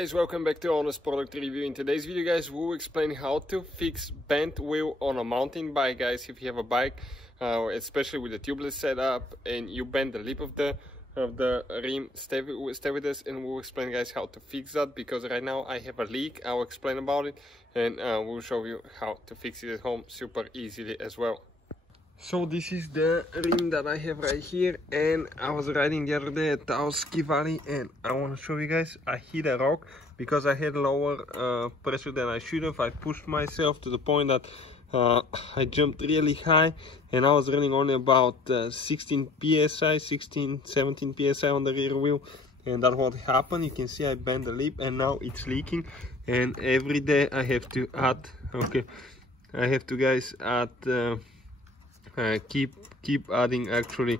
guys, welcome back to Honest Product Review. In today's video guys, we'll explain how to fix bent wheel on a mountain bike guys. If you have a bike, especially with a tubeless setup and you bend the lip of the rim, stay with us and we'll explain guys how to fix that, because right now I have a leak. I'll explain about it and we'll show you how to fix it at home super easily as well. So this is the rim that I have right here, and I was riding the other day at Taos Ski Valley and I want to show you guys. I hit a rock because I had lower pressure than I should have. I pushed myself to the point that I jumped really high and I was running only about 16 psi, 17 psi on the rear wheel, and that's what happened. You can see I bent the lip and now it's leaking, and every day I have to add, I have to guys add keep adding actually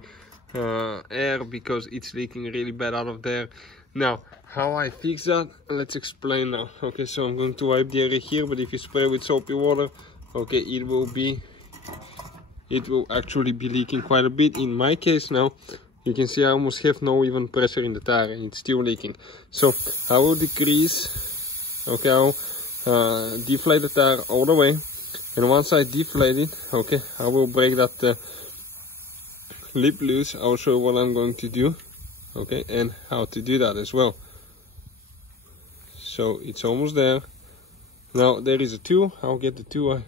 air because it's leaking really bad out of there. Now how I fix that, let's explain now. Okay, so I'm going to wipe the area here, but if you spray with soapy water, okay, it will actually be leaking quite a bit. In my case now, you can see I almost have no even pressure in the tire and it's still leaking. So I will decrease, okay, I'll deflate the tire all the way. And once I deflate it, okay, I will break that lip loose. I'll show you what I'm going to do, okay, and how to do that as well. So it's almost there. Now there is a tool. I'll get the tool.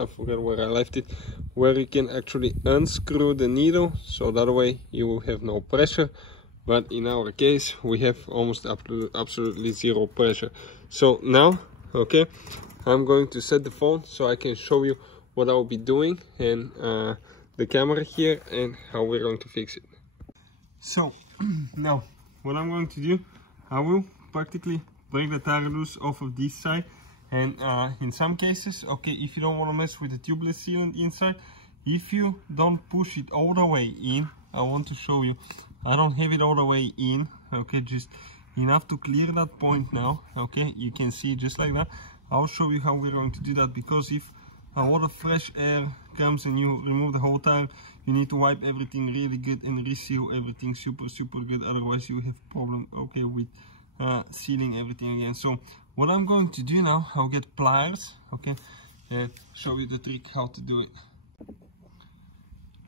I forgot where I left it, where you can actually unscrew the needle, so that way you will have no pressure. But in our case, we have almost absolutely zero pressure. So now, okay, I'm going to set the phone so I can show you what I'll be doing, and the camera here, and how we're going to fix it. So now what I'm going to do, I will practically break the tire loose off of this side, and in some cases, okay, if you don't want to mess with the tubeless sealant inside, if you don't push it all the way in, I want to show you, I don't have it all the way in, okay, just enough to clear that point now, okay, you can see just like that. I'll show you how we're going to do that, because if a lot of fresh air comes and you remove the whole tire, you need to wipe everything really good and reseal everything super good, otherwise you have problem, okay, with sealing everything again. So what I'm going to do now, I'll get pliers, okay, and show you the trick how to do it.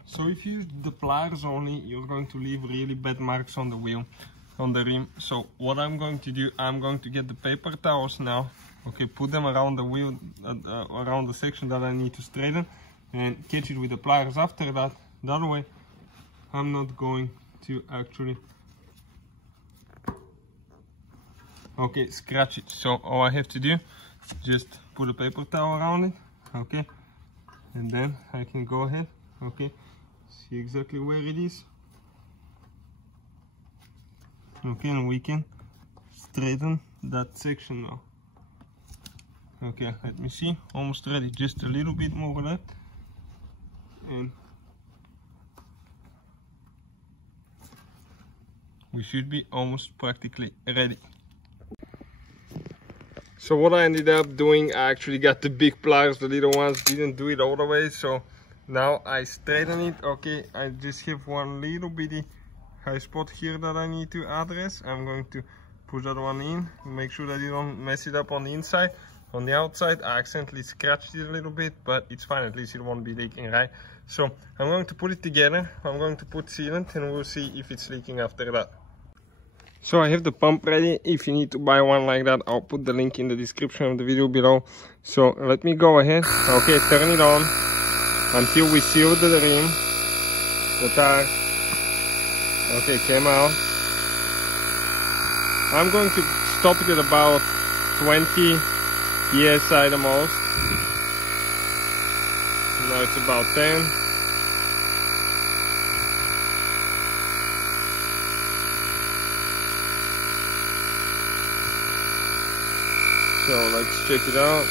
So if you use the pliers only, you're going to leave really bad marks on the wheel, on the rim. So what I'm going to do, I'm going to get the paper towels now, okay, put them around the wheel, around the section that I need to straighten, and catch it with the pliers after that. That way I'm not going to actually, okay, scratch it. So all I have to do, just put a paper towel around it, okay, and then I can go ahead, okay, see exactly where it is, okay, and we can straighten that section now. Okay, let me see, almost ready, just a little bit more left, and we should be almost practically ready. So what I ended up doing, I actually got the big pliers, the little ones didn't do it all the way, so now I straighten it. Okay, I just have one little bitty high spot here that I need to address. I'm going to push that one in, make sure that you don't mess it up on the inside. On the outside, I accidentally scratched it a little bit, but it's fine, at least it won't be leaking, right? So I'm going to put it together, I'm going to put sealant, and we'll see if it's leaking after that. So I have the pump ready. If you need to buy one like that, I'll put the link in the description of the video below. So let me go ahead, okay, turn it on until we seal the rim, the tire, okay, came out. I'm going to stop it at about 20 psi the most. Now it's about 10. So let's check it out.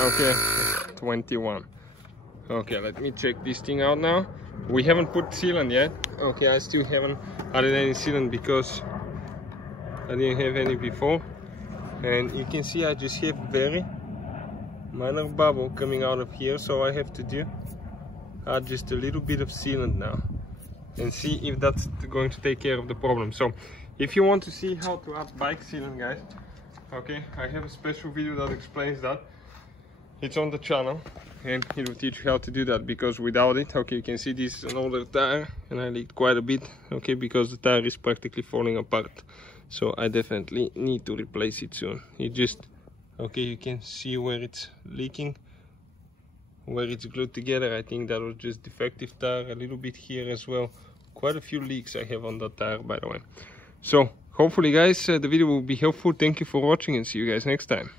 Okay, 21. Okay, let me check this thing out now. We haven't put sealant yet. Okay, I still haven't added any sealant because I didn't have any before. And you can see I just have very minor bubble coming out of here, so I have to do add just a little bit of sealant now and see if that's going to take care of the problem. So if you want to see how to add bike sealant, guys, okay, I have a special video that explains that. It's on the channel and it will teach you how to do that, because without it, okay, you can see this is an older tire and I leaked quite a bit, okay, because the tire is practically falling apart. So I definitely need to replace it soon. It just, okay, you can see where it's leaking, where it's glued together. I think that was just defective tire, a little bit here as well. Quite a few leaks I have on that tire, by the way. So hopefully, guys, the video will be helpful. Thank you for watching and see you guys next time.